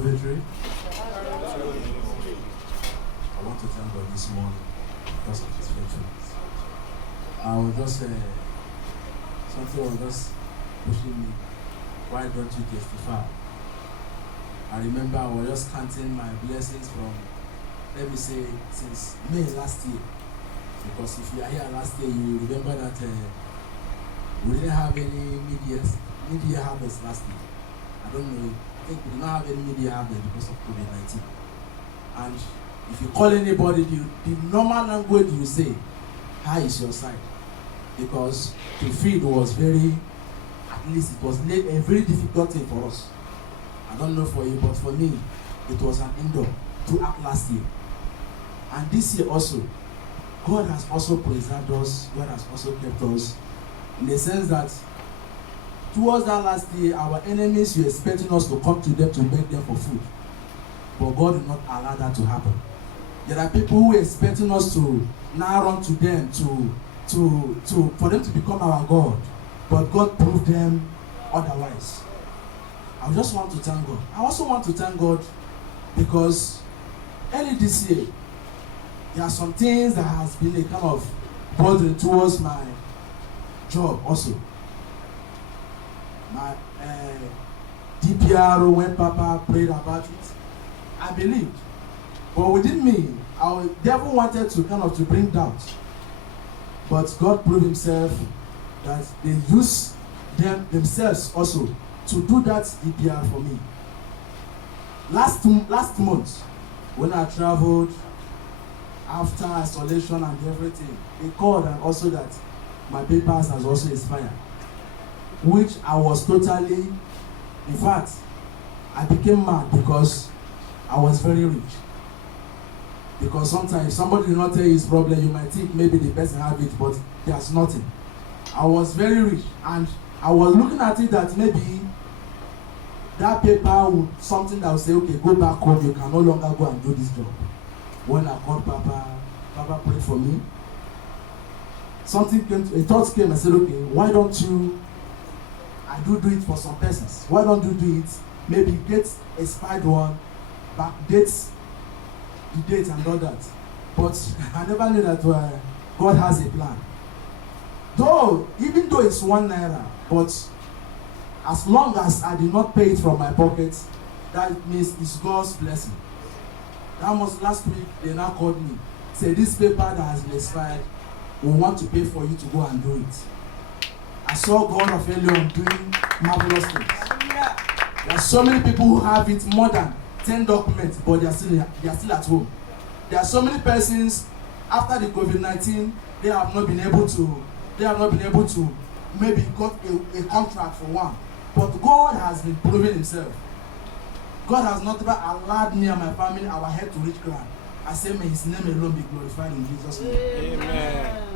God victory? I want to thank God this morning because of his faithfulness. I was just, something was just pushing me. Why don't you testify? I remember I was just counting my blessings from, let me say, since May last year. Because if you are here last year, you remember that we didn't have any media harvest last year. I don't know, I think we did not have any media harvest because of COVID-19. And if you call anybody, the normal language you say, how is your side? Because to feed was very, at least it was a very difficult thing for us. I don't know for you, but for me, it was an indoor throughout last year. And this year also, God has also preserved us, God has also kept us, in the sense that towards that last year, our enemies were expecting us to come to them to beg them for food. But God did not allow that to happen. There are people who are expecting us to now run to them for them to become our God. But God proved them otherwise. I just want to thank God. I also want to thank God because early this year, there are some things that has been a kind of burden towards my job also. My DPR, when Papa prayed about it, I believed. But within me, our devil wanted to to bring doubt. But God proved himself that they use themselves also to do that DPR for me. Last month, when I traveled after isolation and everything, they called and also that my papers has also expired, which I was totally, in fact, I became mad because I was very rich. Because sometimes if somebody will not tell you his problem, you might think maybe the person have it, but there's nothing. I was very rich, and I was looking at it that maybe that paper would something that would say, okay, go back home, you can no longer go and do this job. When I called Papa prayed for me. A thought came and said, okay, why don't you, I do it for some persons. Why don't you do it? Maybe get expired one, backdates the date and all that. But I never knew that God has a plan. Even though it's 1 naira, but as long as I did not pay it from my pocket, that means it's God's blessing. That was last week, they now called me. Say, this paper that has been expired, we want to pay for you to go and do it. I saw God of Elion doing marvelous things. There are so many people who have it more than 10 documents, but they are still at home. There are so many persons after the COVID-19, they have not been able to maybe got a contract for one. But God has been proving himself. God has not ever allowed me and my family, our head to reach ground. I say, may his name alone be glorified in Jesus' name. Amen.